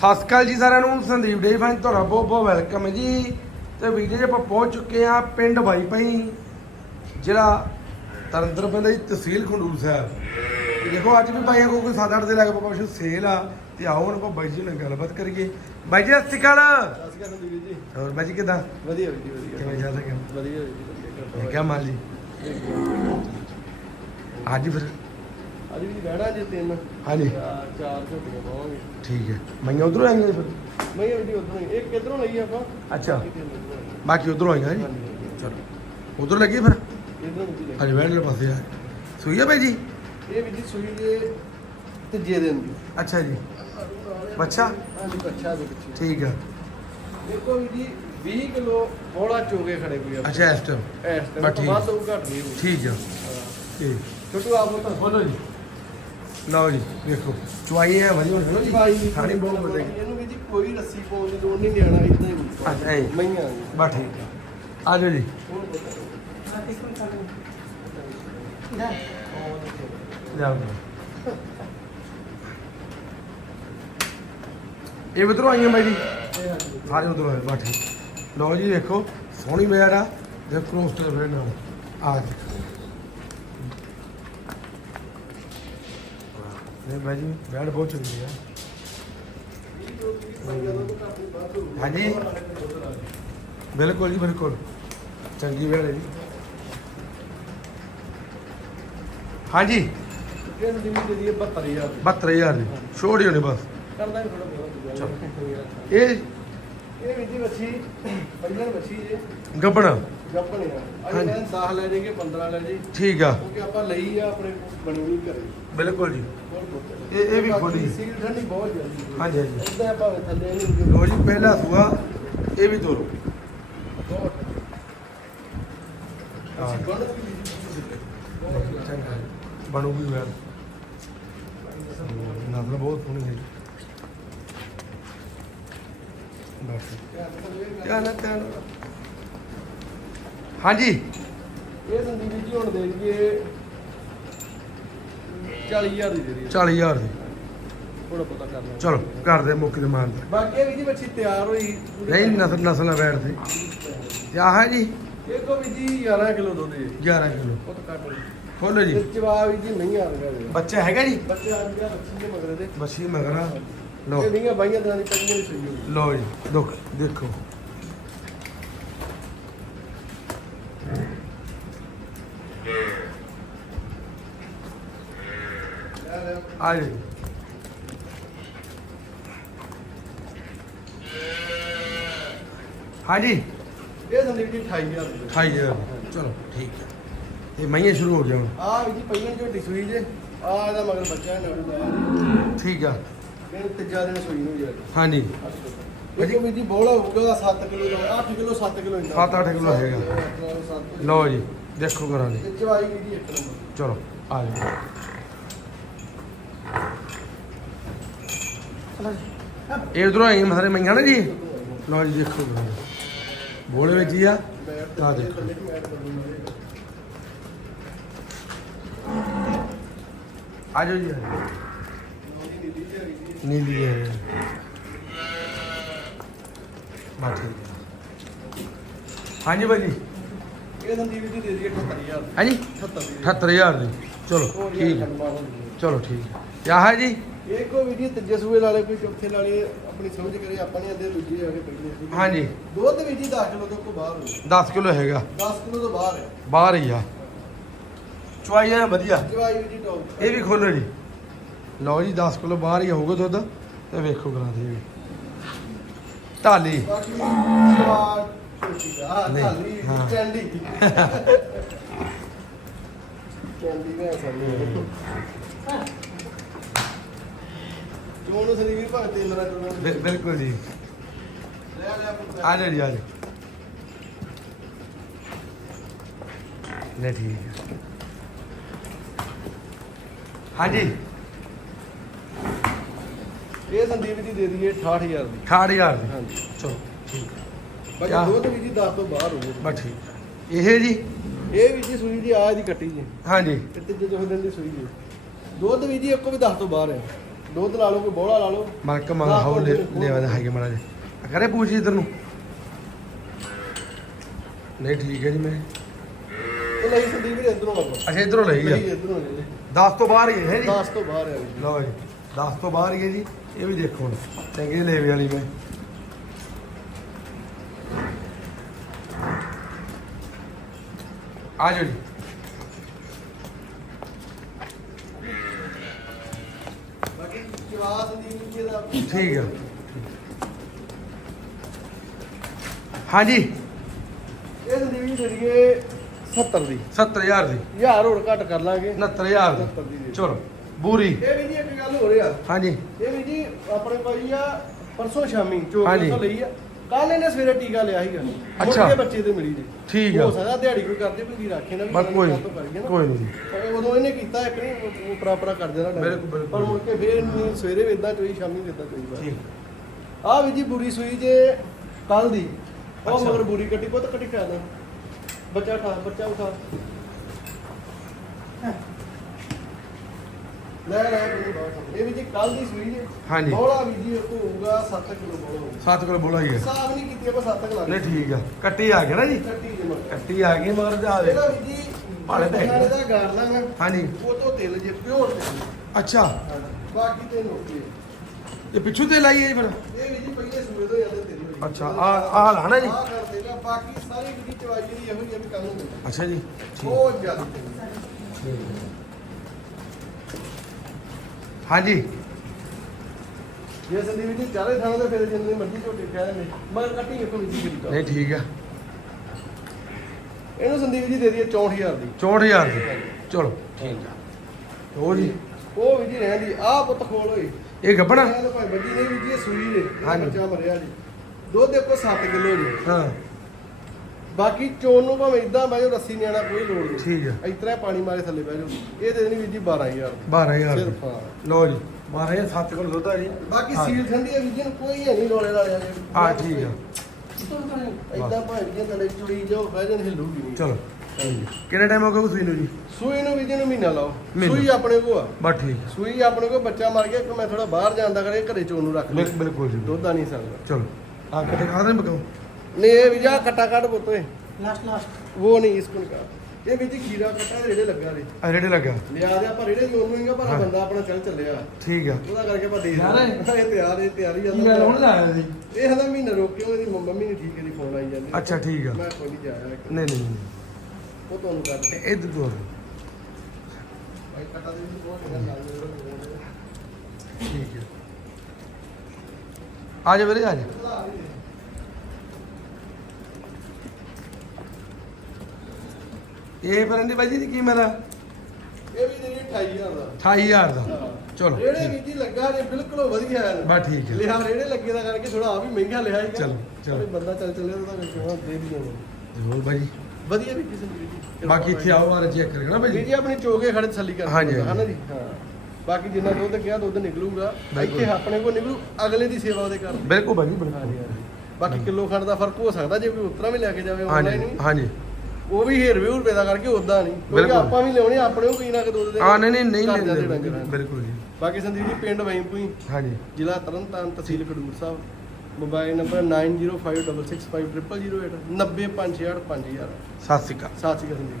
ਸਤਿ ਸ਼੍ਰੀ ਅਕਾਲ ਜੀ ਸਾਰਿਆਂ ਨੂੰ ਸੰਦੀਪ ਡੇ ਫਾਈਨ ਤੁਹਾਡਾ ਬਹੁਤ ਬਹੁਤ ਵੈਲਕਮ ਹੈ ਜੀ। ਤੇ ਵੀਡੀਓ 'ਚ ਆਪਾਂ ਪਹੁੰਚ ਚੁੱਕੇ ਆ ਪਿੰਡ ਬਾਈ ਭਾਈ ਜਿਹੜਾ ਤਰਨਤਰ ਪੈਂਦਾ ਜੀ ਤਹਿਸੀਲ ਖੰਡੂਰ ਸਾਹਿਬ। ਤੇ ਦੇਖੋ ਅੱਜ ਵੀ ਭਾਈਆਂ ਕੋਲ ਕੋਈ 7-8 ਦੇ ਲੱਗ ਪਸ਼ੂ ਸੇਲ ਆ ਤੇ ਆਓ ਹੁਣ ਆਪਾਂ ਬਾਈ ਜੀ ਨਾਲ ਗੱਲਬਾਤ ਕਰੀਏ। ਬਾਈ ਜੀ ਸਤਿ ਸ਼੍ਰੀ ਅਕਾਲ। ਸਤਿ ਸ਼੍ਰੀ ਅਕਾਲ ਸੰਦੀਪ ਜੀ। ਹੋਰ ਬਾਈ ਜੀ ਕਿਦਾਂ? ਵਧੀਆ ਵਧੀਆ ਵਧੀਆ। ਕਿਵੇਂ ਚੱਲ ਰਿਹਾ? ਵਧੀਆ ਵਧੀਆ। ਕਿਹਾ ਮਾਲ ਜੀ? ਅੱਜ ਫਿਰ ਅੱਜ ਵੀ ਬਹਿਣਾ ਜੇ ਤਿੰਨ। ਹਾਂਜੀ। ਚਾਰ ਚਾਰ ਝੋਟੀਆਂ ਪਾਵਾਂਗੇ। ਠੀਕ ਹੈ। ਮੈਂ ਉਧਰੋਂ ਆਈਆਂ ਜੀ ਫਿਰ? ਮੈਂ ਇਹ ਵੀਡੀਓ ਉਧਰੋਂ ਇੱਕ ਇਧਰੋਂ ਲਈ ਆਪਾਂ। ਅੱਛਾ। ਬਾਕੀ ਉਧਰੋਂ ਆਈਆਂ ਜੀ? ਚਲੋ। ਉਧਰ ਲੱਗੀ ਫਿਰ? ਇਧਰੋਂ ਪਾਸੇ ਆ। ਸੂਈ ਆ ਬਾਈ ਜੀ? ਇਹ ਵੀ ਜੀ ਸੂਈ ਦੇ ਤੀਜੇ ਦਿਨ ਦੀ। ਅੱਛਾ ਜੀ। ਬੱਚਾ? ਹਾਂਜੀ ਬੱਚਾ ਦੇ ਪਿੱਛੇ। ਠੀਕ ਆ। ਦੇਖੋ ਵੀ ਜੀ 20 ਕਿਲੋ ਬੋਲਾ ਚੋਗੇ ਖੜੇ ਕੋਈ ਆਪਾਂ ਅੱਛਾ ਇਸ ਟਾਈਮ ਇਸ ਬਸ ਟਾਈਮ। ਵੱਧ ਹੋਊ ਘੱਟ ਨਹੀਂ ਠੀਕ ਆ। ਠੀਕ। ਛੋਟੂ ਆਪ ਬੋਲੋ ਜੀ। ਲਓ ਜੀ ਦੇਖੋ ਚੁਆਈ ਹੈ ਵਧੀਆ ਹੋਣੀ ਹੈ। ਜੀ ਭਾਈ ਖਾਣੀ ਬਹੁਤ ਵਧੀਆ ਇਹਨੂੰ ਵੀ ਜੀ ਕੋਈ ਰੱਸੀ ਪਾਉਣ ਦੀ ਲੋੜ ਨਹੀਂ ਨਿਆਣਾ ਇਦਾਂ ਹੀ ਅੱਛਾ ਜੀ। ਮਈਆਂ ਬਾ ਠੀਕ ਆ ਆ ਜਾਓ ਜੀ। ਲਿਆਓ ਜੀ। ਇਹ ਉਧਰੋਂ ਆਈਆਂ ਬਾਈ ਜੀ? ਸਾਰੇ ਉਧਰੋਂ ਆਏ ਬਾ ਠੀਕ। ਲਓ ਜੀ ਦੇਖੋ ਸੋਹਣੀ ਬੈੜ ਆ। ਦੇਖੋ ਕ੍ਰੋਸ ਤੇ ਨਾਲ। ਆ ਦੇਖੋ ਨੇ ਬਾਈ ਜੀ ਬੈੜ ਬਹੁਤ ਚੰਗੀ ਆ। ਹਾਂਜੀ? ਬਿਲਕੁਲ ਜੀ ਬਿਲਕੁਲ। ਚੰਗੀ ਵੇਲ ਹੈ ਜੀ। ਹਾਂਜੀ? ਇਹ ਦੀ ਵੀ ਦੇ। 72000 72000 ਦੀ ਛੋੜ ਹੀ ਹੋਣੀ ਬਸ। ਕਰਦਾ ਥੋੜਾ ਬਹੁਤ। ਇਹ ਇਹ ਵੀ ਜੀ ਬੱਚੀ ਪਹਿਲਾਂ ਬੱਚੀ ਜੇ। ਗੱਬਣਾ। ਗੱਪਣੇ ਆ ਅੱਜ ਹਾਂਜੀ। ਮੈਂ 10 ਲੈ ਜਾਏਗੇ 15 ਲੈ ਜੀ ਠੀਕ ਆ। ਕਿਉਂਕਿ ਆਪਾਂ ਲਈ ਆ ਆਪਣੇ ਬਣੀ ਹੋਈ ਘਰੇ। ਬਿਲਕੁਲ ਜੀ। ਇਹ- ਇਹ ਵੀ ਖੋਲੀ। ਸੀਲ ਠੰਡੀ ਬਹੁਤ ਜਲਦੀ ਹਾਂਜੀ, ਹਾਂਜੀ। ਇਦਾਂ ਆਪਾਂ ਥੱਲੇ ਨਹੀਂ ਲੋ ਜੀ ਪਹਿਲਾ ਸੂਆ ਇਹ ਵੀ ਤੋਰੋ। ਬਹੁਤ ਹਾਂ। ਅਸੀਂ ਬਣ ਵੀ ਬਹੁਤ ਚੰਗਾ ਬਣੂਗੀ ਵੇਲ ਨਸਲ ਬਹੁਤ ਸੋਹਣੀ ਹੈ ਜੀ। ਬਸ। ਧਿਆਨ ਨਾਲ, ਧਿਆਨ ਨਾਲ। ਹਾਂਜੀ। ਇਹ ਸੰਦੀਪ ਜੀ ਹੁਣ ਦੇ ਦਈਏ 40000 ਦੀ ਦੇ ਦਈਏ। 40000 ਦੀ। ਥੋੜਾ ਪਤਾ ਕਰ ਲਾਂਗੇ ਚਲੋ ਘਰ ਦੇ ਮੁੱਕ ਦੇ ਮਾਨ ਦਾ ਬਾਕੀ ਵੀ ਜੀ ਬੱਚੀ ਤਿਆਰ ਹੋਈ। ਨਹੀਂ ਨਸਲ ਨਸਲਾਂ ਬੈਠਦੇ ਤੇ ਆਹ ਹੈ ਜੀ? ਇਹ ਕੋ ਵੀ ਜੀ 11 ਕਿਲੋ ਦੁੱਧ ਜੀ। 11 ਕਿਲੋ। ਬਹੁਤ ਘੱਟ ਹੋਈ। ਖੋਲੋ ਜੀ। ਤੇ ਜਵਾਬ ਜੀ ਨਹੀਂ ਆ ਰਿਹਾ ਬੱਚਾ ਹੈਗਾ ਜੀ? ਬੱਚੇ ਆ ਗਿਆ ਬੱਚੀ ਦੇ ਮਗਰ ਦੇ ਬੱਚੀ ਮਗਰਾ ਲਓ। ਇਹ ਨਹੀਂ ਬਾਈਆਂ ਦੀ ਪਹਿਲੀ ਵਾਰੀ ਸਹੀ ਲਓ ਜੀ ਦੁੱਖ ਦੇਖੋ। ਆ ਜੀ। ਹਾਂਜੀ। ਇਹ ਸੰਦੀਪ ਜੀ 28000 ਦੀ 28000 ਚਲੋ ਠੀਕ ਹੈ। ਇਹ ਮਹੀਨੇ ਸ਼ੁਰੂ ਹੋ ਗਿਆ ਹੁਣ ਆ ਜੀ ਪਹਿਲਾਂ ਝੋਟੀ ਸੂਈ ਜੇ ਆ ਇਹਦਾ ਮਗਰ ਬੱਚਾ ਹੈ ਨਾਲ ਠੀਕ ਆ। ਇਹ ਤੀਜਾ ਦਿਨ ਸੂਈ ਨੂੰ ਜੀ ਹਾਂਜੀ। ਇਹ ਵੀ ਜੀ ਬੋਲਾ ਹੋਊਗਾ 7 ਕਿਲੋ ਦਾ 8 ਕਿਲੋ 7 ਕਿਲੋ ਇੰਨਾ। ਸੱਤ ਅੱਠ ਕਿਲੋ ਹੈਗਾ। ਲਓ ਜੀ ਦੇਖੋ ਕਰਾਂਗੇ। ਤੇ ਚਵਾਈ ਵੀ ਜੀ ਇੱਕ ਨੰਬਰ। ਚਲੋ ਆ ਜਾਓ। ਇਹ ਉਧਰੋਂ ਆਈ ਮਸਾਰੇ ਮਈਆਂ ਨਾ ਜੀ। ਲਓ ਜੀ ਦੇਖੋ। ਬੋਲੇ ਵਿੱਚ ਹੀ ਆ। ਆ ਦੇਖੋ। ਆ ਜਾਓ ਜੀ ਆ। ਨੀਲੀ ਹੈ। ਹੈ। ਹਾਂਜੀ ਭਾਜੀ। ਇਹ ਸੰਦੀਪ ਜੀ ਦੇ ਦਈਏ 78000 ਹਾਂਜੀ 78 78000 ਦੀ। ਚਲੋ ਠੀਕ ਚਲੋ ਠੀਕ ਤੇ ਆਹ ਹੈ ਜੀ। ਇਹ ਕੋ ਵੀ ਜੀ ਤੀਜੇ ਸੂਏ ਵਾਲੇ ਕੋਈ ਚੌਥੇ ਵਾਲੇ ਆਪਣੀ ਸਮਝ ਕਰੇ ਆਪਾਂ ਨੇ ਅੱਧੇ ਦੂਜੇ ਆ ਕੇ ਪਹਿਲੇ ਸੀ ਹਾਂਜੀ। ਦੁੱਧ ਵੀ ਜੀ 10 ਕਿਲੋ ਤੋਂ ਬਾਹਰ ਹੋਊ 10 ਕਿਲੋ ਹੈਗਾ। 10 ਕਿਲੋ ਤੋਂ ਬਾਹਰ ਹੈ। ਬਾਹਰ ਹੀ ਆ। ਚੁਆਈ ਹੈ ਵਧੀਆ। ਚਵਾਈ ਵੀ ਜੀ ਟੌਪ ਇਹ ਵੀ ਖੋਲੋ ਜੀ। ਲਓ ਜੀ 10 ਕਿਲੋ ਬਾਹਰ ਹੀ ਹੋਊਗਾ ਦੁੱਧ। ਤੇ ਵੇਖੋ ਕਰਾ ਦੇ ਢਾਲੀ ਬਾਕੀ ਸਵਾਦ ਛੋਟੀ ਦਾ। ਹਾਂ ਨਹੀਂ, ਢਾਲੀ ਹਾਂ। ਕੈਂਡੀ। ਕੈਂਡੀ ਮੈਂ ਸਮਝ ਭਾਵੇਂ ਤੇਲ ਰਾ ਕਰਨਾ ਬਿਲਕੁਲ ਜੀ। ਲੈ ਲੈ ਆਪਣਾ ਆ ਜਾਓ ਜੀ ਆ ਜਾਓ। ਲੈ ਠੀਕ ਹੈ ਹਾਂਜੀ। ਇਹ ਸੰਦੀਪ ਜੀ ਦੇ ਦਈਏ 68000 ਦੀ। 68000 ਦੀ। ਹਾਂਜੀ। ਚਲੋ ਠੀਕ ਹੈ ਬਾਕੀ ਕਿਆ? ਦੁੱਧ ਵੀ ਜੀ 10 ਤੋਂ ਬਾਹਰ ਹੋਊਗਾ। ਬਸ ਠੀਕ ਹੈ। ਇਹ ਜੀ? ਇਹ ਵੀ ਜੀ ਸੂਈ ਜੀ ਆ ਦੀ ਕੱਟੀ ਜੀ। ਹਾਂਜੀ। ਤੇ ਤੀਜੇ ਚੌਥੇ ਦਿਨ ਦੀ ਸੂਈ ਜੀ। ਦੁੱਧ ਵੀ ਜੀ ਇੱਕੋ ਵੀ 10 ਤੋਂ ਬਾਹਰ ਹੈ। ਦੁੱਧ ਲਾ ਲਓ ਕੋਈ ਬੋਲਾ ਲਾ ਲਓ। ਮਲਕ ਮਾ ਨਾ, ਹਾਉ ਲੈ ਕੋਈ- ਲੈ ਵਾ ਹਾਈ ਮੜਾ ਜੀ ਕਰੇ ਪੂਛ ਇਧਰ ਨੂੰ। ਨਹੀਂ ਠੀਕ ਹੈ ਜੀ ਮੈਂ। ਉਹ ਲਈ ਸੰਦੀਪ ਵੀਰੇ ਇਧਰੋਂ ਮਗਰ ਅੱਛਾ ਇਧਰੋਂ ਲਈ ਆ। ਇਧਰੋਂ ਲੈ 10 ਤੋਂ ਬਾਹਰ ਹੀ ਹੈ ਜੀ। 10 ਤੋਂ ਬਾਹਰ ਜੀ। ਲਓ ਜੀ 10 ਤੋਂ ਬਾਹਰ ਹੀ ਹੈ ਜੀ। ਇਹ ਵੀ ਦੇਖੋ ਹੁਣ ਚੰਗੇ ਲੇਵੇ ਵਾਲੀ ਮੈਂ। ਆ ਜਾਓ ਜੀ। ਠੀਕ ਆ। ਹਾਂਜੀ। ਇਹ ਸੰਦੀਪ ਜੀ ਦੇਣਗੇ 70 ਦੀ। 70000 ਦੀ। ਹਜ਼ਾਰ ਹੋਰ ਘੱਟ ਕਰ ਲਾਂਗੇ। 69000 70 ਦੀ। ਚਲੋ ਬੂਰੀ। ਇਹ ਵੀ ਜੀ ਇੱਕ ਗੱਲ ਹੋ ਰਿਹਾ ਹਾਂਜੀ। ਇਹ ਵੀ ਜੀ ਆਪਣੇ ਕੋਲ ਆ ਪਰਸੋਂ ਸ਼ਾਮੀ ਹਾਂਜੀ। ਤੋਂ ਲਈ ਆ। ਕੱਲ ਇਹਨੇ ਸਵੇਰੇ ਟੀਕਾ ਲਿਆ ਸੀਗਾ ਅੱਛਾ। ਮੁੜ ਕੇ ਬੱਚੇ ਤੇ ਮਿਲੀ ਜੀ ਠੀਕ ਆ ਹੋ ਸਕਦਾ ਦਿਹਾੜੀ ਕੋਈ ਕਰਦੇ ਕੋਈ ਰੱਖੇ ਨਾ ਬਸ ਕੋਈ। ਕੋਈ ਨਹੀਂ ਪਰ ਉਦੋਂ ਇਹਨੇ ਕੀਤਾ ਇੱਕ ਨਹੀਂ ਉਪਰਾ ਕਰ ਦੇਣਾ ਡੰਗਰ। ਬਿਲਕੁਲ, ਬਿਲਕੁਲ। ਪਰ ਮੁੜ ਕੇ ਫੇਰ ਇਹਨੇ ਸਵੇਰੇ ਵੀ ਇਦਾਂ ਚੋਈ ਸ਼ਾਮੀ ਵੀ ਇਦਾਂ ਚੋਈ ਆ ਵੀ ਜੀ ਬੁਰੀ ਸੂਈ ਜੇ ਕੱਲ ਦੀ ਉਹ ਅੱਛਾ। ਮਗਰ ਬੁਰੀ ਕੱਟੀ ਪੁੱਤ ਕੱਟੀ ਖਾ ਦਾ ਬੱਚਾ ਉਠਾ ਬੱਚਾ ਉਠਾ ਲੈ ਲੈ ਇਹ ਵੀ ਜੀ ਕੱਲ ਦੀ ਸੂਈ ਜੇ ਹਾਂਜੀ। ਬੋਲਾ ਵੀ ਜੀ ਉਹ ਹੋਊਗਾ 7 ਕਿਲੋ ਬੋਲਾ ਹੋਊਗਾ। 7 ਕਿਲੋ ਬੋਲਾ ਹੀ ਹੈ। ਸਾਫ਼ ਨਹੀਂ ਕੀਤੀ ਆਪਾਂ 7 ਕਿਲੋ ਨਹੀਂ ਠੀਕ ਆ। ਕੱਟੀ ਆ ਗਿਆ ਨਾ ਜੀ? ਕੱਟੀ ਦੇ ਮਗਰ। ਕੱਟੀ ਆ ਗਈ ਮਗਰ ਜਾ ਦੇ ਇਹਦਾ ਵੀ ਜੀ ਭਾਲੇ ਪੈ ਗਏ। ਦਾ ਗਾੜ ਲਾਂਗਾ ਹਾਂਜੀ। ਉਹ ਤੋਂ ਤੇਲ ਜੇ ਪਿਓਰ ਤੇਲ ਅੱਛਾ। ਬਾਕੀ ਤੇ ਨੋਕੀ ਇਹ ਪਿੱਛੂ ਤੇ ਲਾਈ ਹੈ ਜੀ ਫਿਰ? ਇਹ ਵੀ ਜੀ ਪਹਿਲੇ ਸੂਏ ਤੋਂ ਜਾਂਦੇ ਤੇਲ ਹੋਈ। ਅੱਛਾ ਆ ਆ ਲਾਣਾ ਜੀ? ਆਹ ਕਰ ਦੇਗਾ। ਬਾਕੀ ਸਾਰੀ ਵਿਧੀ ਚਵਾਈ ਜਿਹੜੀ ਇਹੋ ਜਿਹੀ ਆ ਵੀ ਕੰਮ ਨੂੰ ਮਿਲਦਾ ਅੱਛਾ ਜੀ। ਠੀਕ ਬਹੁਤ ਜ਼ਿਆਦਾ ਹਾਂਜੀ। ਜੇ ਸੰਦੀਪ ਜੀ ਚਾਰੇ ਥਾਂ ਤੇ ਫਿਰ ਜਿੰਨੇ ਮਰਜ਼ੀ ਝੋਟੇ ਕਹਿ ਦਿੰਦੇ ਮਗਰ ਕੱਟੀ ਵੇਖੋ ਵੀ ਜੀ ਕਿੰਨੀ ਨਹੀਂ ਠੀਕ ਆ। ਇਹਨੂੰ ਸੰਦੀਪ ਜੀ ਦੇ ਦਈਏ 64000 ਦੀ। 64000 ਦੀ। ਚਲੋ। ਠੀਕ ਆ। ਹੋਰ ਜੀ? ਉਹ ਵੀ ਜੀ ਰਹਿੰਦੀ ਆਹ ਪੁੱਤ ਖੋਲ ਹੋਈ ਇਹ ਗੱਬਣਾ? ਇਹ ਤਾਂ ਭਾਈ ਬੱਜੀ ਨਹੀਂ ਵੀ ਜੀ ਇਹ ਸੂਈ ਨੇ। ਬੱਚਾ ਮਰਿਆ ਜੀ। ਦੁੱਧ ਦੇਖੋ 7 ਕਿਲੋ ਜੀ। ਹਾਂ। ਬਾਕੀ ਚੋਣ ਨੂੰ ਭਾਵੇਂ ਇਦਾਂ ਬਹਿ ਜਾਓ ਰੱਸੀ ਨਿਆਣਾ ਕੋਈ ਲੋੜ ਨਹੀਂ। ਠੀਕ ਆ। ਇਸ ਤਰ੍ਹਾਂ ਪਾਣੀ ਮਾਰੇ ਥੱਲੇ ਬਹਿ ਜਾਓ। ਇਹ ਦੇ ਦੇਣੀ ਵੀ ਜੀ 12000 12000 ਦੀ। ਸਿਰਫ ਹਾਂ। ਲਓ ਜੀ 12000 7 ਕਿਲੋ ਦੁੱਧ ਆ ਜੀ। ਬਾਕੀ ਹਾਂ। ਸੀਲ ਠੰਡੀ ਹੈ ਵੀ ਜੀ ਕੋਈ ਹੈ ਨਹੀਂ ਲੋੜੇ ਵਾਲਿਆਂ ਦੇ ਹਾਂ ਠੀਕ ਆ। ਇਦਾਂ ਭਾਵੇਂ ਜੀ ਥੱਲੇ ਚੁੜੀ ਜਾਓ ਬਹਿ ਜਾਣ ਹਿੱਲੂਗੀ ਨਹੀਂ। ਚਲੋ। ਕਿੰਨੇ ਟਾਈਮ ਹੋ ਗਿਆ ਸੂਈ ਨੂੰ ਜੀ? ਸੂਈ ਨੂੰ ਵੀ ਜੀ ਨੂੰ ਮਹੀਨਾ ਲਾਓ। ਸੂਈ ਆਪਣੇ ਕੋ ਆ। ਬਸ ਠੀਕ ਸੂਈ ਆਪਣੇ ਕੋ ਬੱਚਾ ਮਰ ਗਿਆ ਕਿ ਮੈਂ ਥੋੜਾ ਬਾਹਰ ਜਾਂਦਾ ਕਰੇ ਘਰੇ ਚੋਣ ਨੂੰ ਰੱਖ ਲਈ ਬਿਲਕੁਲ ਜੀ। ਦੁੱਧ ਆ ਨਹੀਂ ਸਕਦਾ। ਚਲੋ। ਆ ਕਿਤੇ ਖਾਦੇ ਬਕਾਓ ਨਹੀਂ ਇਹ ਵੀ ਜਾ ਕਟਾ ਕੱਢ ਪੁੱਤੋਏ लास्ट लास्ट ਉਹ ਨਹੀਂ ਇਸ ਕੋਲ ਕਾ ਇਹ ਵੀ ਜੀ ਖੀਰਾ ਕਟਾ ਜਿਹੜੇ ਲੱਗਾ ਰੇ ਆ ਰੇੜੇ ਲੱਗਾ ਲਿਆ ਦੇ ਆਪਾਂ ਰੇੜੇ ਜੋਨ ਨੂੰ ਹੀਗਾ ਪਰ ਹਾਂ। ਬੰਦਾ ਆਪਣਾ ਚੱਲ ਚੱਲਿਆ ਠੀਕ ਆ ਉਹਦਾ ਕਰਕੇ ਆਪਾਂ ਦੇ ਤਿਆਰ ਹੈ? ਇਹ ਤਿਆਰ ਹੈ ਤਿਆਰੀ ਕੀ ਗੱਲ ਹੁਣ ਲਾਇਆ ਜੀ ਇਹ ਹਦਾ ਮਹੀਨਾ ਰੋਕਿਓ ਇਹਦੀ ਮੰਮੀ ਨੇ ਠੀਕ ਇਹਦੀ ਫੋਨ ਆਈ ਜਾਂਦੀ ਅੱਛਾ ਠੀਕ ਆ ਮੈਂ ਕੋਈ ਨਹੀਂ ਜਾਇਆ ਇੱਕ। ਨਹੀਂ ਨਹੀਂ ਉਹ ਤੁਹਾਨੂੰ ਕਰ ਦੇ ਇਹ ਇੱਧਰ ਤੋਂ ਭਾਈ ਕਟਾ ਦੇ ਵੀ ਬਹੁਤ ਗੱਲ ਨਾਲ ਠੀਕ ਹੈ ਆ ਜਾ ਵੀਰੇ ਆ ਜਾ ਇਹ ਪਰੰਦੀ ਬਾਜੀ ਦੀ ਕੀ ਮੇਰਾ? ਇਹ ਵੀ ਦੇ 28000 ਦਾ। 28000 ਦਾ। ਚਲੋ ਰੇੜੇ। ਵੀ ਜੀ ਲੱਗਾ ਜੇ ਬਿਲਕੁਲ ਵਧੀਆ ਹੈ। ਬਸ ਠੀਕ ਹੈ। ਲਿਆ ਰੇੜੇ ਲੱਗੇ ਦਾ ਕਰਕੇ ਥੋੜਾ ਆ ਵੀ ਮਹਿੰਗਾ ਲਿਆ ਹੈਗਾ ਚਲੋ, ਚਲੋ। ਬੰਦਾ ਚੱਲ ਚੱਲੇ ਤਾਂ ਦੇ ਵੀ ਹੋਰ ਬਾਜੀ ਵਧੀਆ ਵੀ ਕਿਸੇ ਦੀ ਜੀ ਬਾਕੀ ਇੱਥੇ ਆਓ ਆ ਚੈੱਕ ਕਰਨਾ ਬਾਜੀ ਜੀ। ਆਪਣੀ ਚੋਗੇ ਖੜੇ ਤਸੱਲੀ ਕਰ ਹਾਂਜੀ, ਹੈ। ਜੀ? ਹਾਂ। ਬਾਕੀ ਜਿੰਨਾ ਦੁੱਧ ਗਿਆ ਦੁੱਧ ਨਿਕਲੂਗਾ। ਇੱਥੇ ਆਪਣੇ ਕੋਲ ਨਿਕਲੂ ਅਗਲੇ ਦੀ ਸੇਵਾ ਉਹਦੇ ਕਰਦੇ ਬਿਲਕੁਲ ਬਾਜੀ ਹਾਂਜੀ ਬਿਲਕੁਲ ਬਾਕੀ ਕਿਲੋ ਖੰਡ ਦਾ ਫ਼ਰਕ ਹੋ ਸਕਦਾ ਜੇ ਕੋਈ ਉਤਰਾ ਵੀ ਲੈ ਕੇ ਜਾਵੇ ਆਨਲਾਈਨ ਹਾਂਜੀ। ਉਹ ਵੀ ਹੇਰ ਵੀ ਰੁਪਏ ਦਾ ਕਰਕੇ ਉਦਾਂ ਨਹੀਂ ਕਿਉਂਕਿ ਬਿਲਕੁਲ। ਆਪਾਂ ਵੀ ਲਿਆਉਣੇ ਆਪਣੇ ਉਹ ਕੋਈ ਨਾ ਕਿ ਦੁੱਧ ਦੇ ਆ ਨਹੀਂ ਨਹੀਂ ਨਹੀਂ ਘਰ ਜਾਂਦੇ ਨਹੀਂ ਡੰਗਰ ਹਨ। ਬਿਲਕੁਲ ਜੀ ਬਾਕੀ ਸੰਦੀਪ ਜੀ ਪਿੰਡ ਵੈਂਪੂਈ ਹਾਂਜੀ ਜ਼ਿਲ੍ਹਾ ਤਰਨਤਾਰਨ ਤਹਿਸੀਲ ਖਡੂਰ ਸਾਹਿਬ ਮੋਬਾਈਲ ਨੰਬਰ 9056650008 90568 5000 ਸਤਿ ਸ਼੍ਰੀ ਅਕਾਲ ਸਾਥੀ ਸੰਦੀਪ ਜੀ